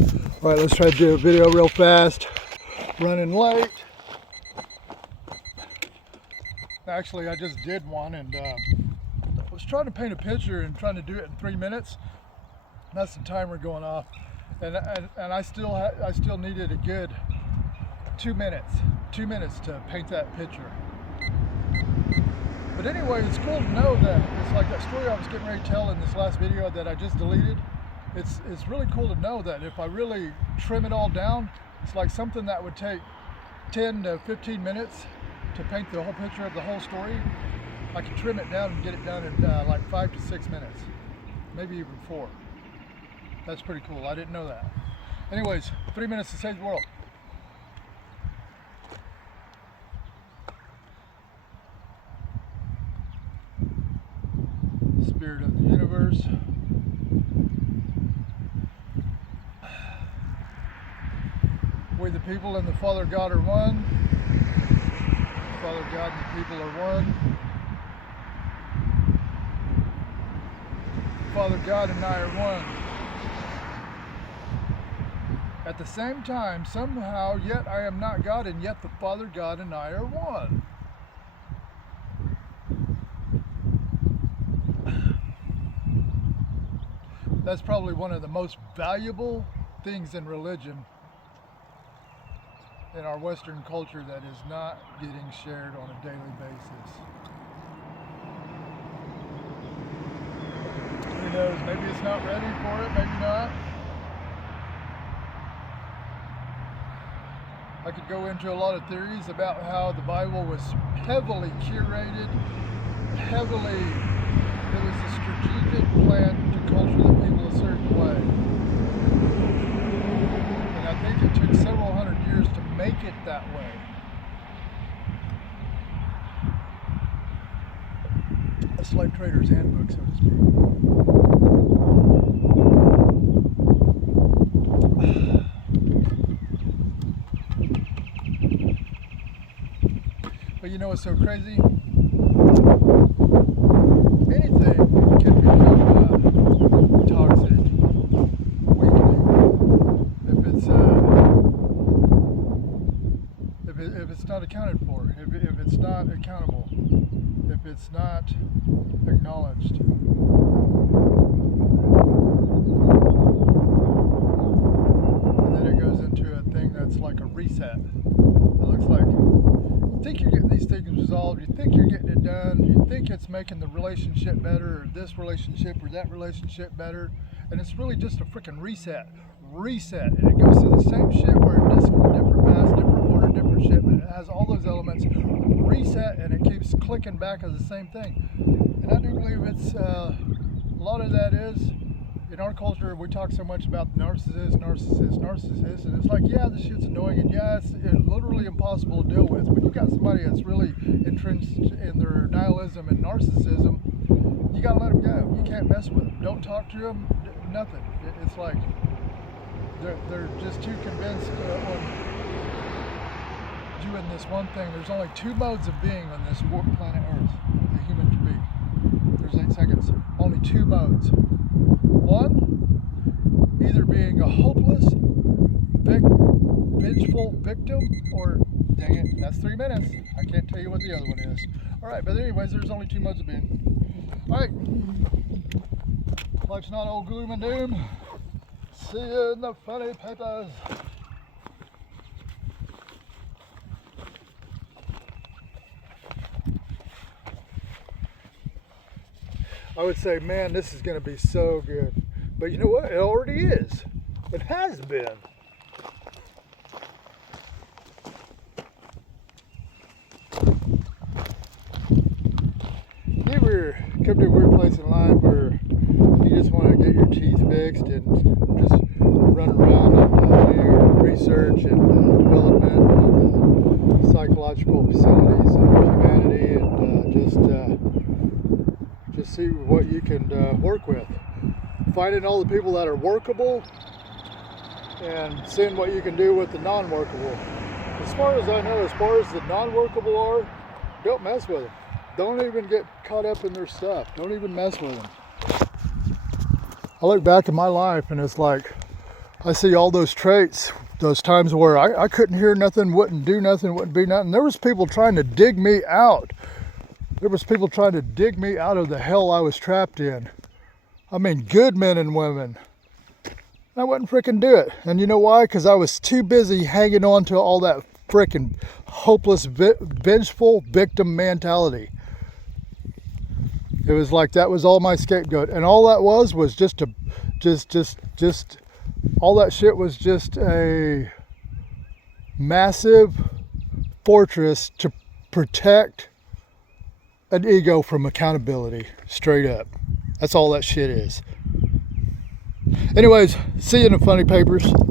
All right, let's try to do a video real fast. Running late. Actually, I just did one and I was trying to paint a picture and trying to do it in 3 minutes. That's the timer going off, and I still needed a good 2 minutes. 2 minutes to paint that picture. But anyway, it's cool to know that it's like that story I was getting ready to tell in this last video that I just deleted. It's really cool to know that if I really trim it all down, it's like something that would take 10 to 15 minutes to paint the whole picture of the whole story. I can trim it down and get it done in like 5 to 6 minutes, maybe even 4. That's pretty cool. I didn't know that. Anyways, 3 minutes to save the world. Spirit of the universe. We the people and the Father God are one. Father God and the people are one. Father God and I are one. At the same time, somehow, yet I am not God, and yet the Father God and I are one. That's probably one of the most valuable things in religion in our Western culture that is not getting shared on a daily basis. Who knows, maybe it's not ready for it, maybe not. I could go into a lot of theories about how the Bible was heavily curated, it was a strategic plan to culture the people a certain way. And I think it took several hundred years to make it that way. A slave trader's handbook, so to speak. But you know what's so crazy? Anything can become toxic, weakening, if it's not accounted for, if it's not accountable, if it's not acknowledged. And then it goes into a thing that's like a reset. It looks like you think you're getting these things resolved, you think you're getting it done, you think it's making the relationship better, or this relationship or that relationship better, and it's really just a freaking reset, and it goes through the same shit where it's different mass, different order, different shit, but it has all those elements, reset, and it keeps clicking back as the same thing. And I do believe it's, a lot of that is, in our culture, we talk so much about narcissists, and it's like, yeah, this shit's annoying, and yeah, it's literally impossible to deal with. When you got somebody that's really entrenched in their nihilism and narcissism, you gotta let them go. You can't mess with them. Don't talk to them, nothing. It's like, they're just too convinced on doing this one thing. There's only 2 modes of being on this planet Earth, the human being. There's 8 seconds. Only 2 modes. One, either being a hopeless, vengeful victim, or, dang it, that's 3 minutes. I can't tell you what the other one is. Alright, but anyways, there's only 2 modes of being. Alright. Life's not all gloom and doom. See you in the funny papers. I would say, man, this is going to be so good. But you know what? It already is. It has been. You ever come to a weird place in life where you just want to get your teeth fixed and just run around and do your research and development and the psychological facilities of humanity and just see what you can work with. Finding all the people that are workable and seeing what you can do with the non-workable. As far as I know, as far as the non-workable are, don't mess with them. Don't even get caught up in their stuff. Don't even mess with them. I look back at my life and it's like, I see all those traits, those times where I couldn't hear nothing, wouldn't do nothing, wouldn't be nothing. There was people trying to dig me out. There was people trying to dig me out of the hell I was trapped in. I mean, good men and women. I wouldn't frickin' do it. And you know why? Because I was too busy hanging on to all that frickin' hopeless, vengeful victim mentality. It was like that was all my scapegoat. And all that was just all that shit was just a massive fortress to protect an ego from accountability, straight up. That's all that shit is. Anyways, see you in the funny papers.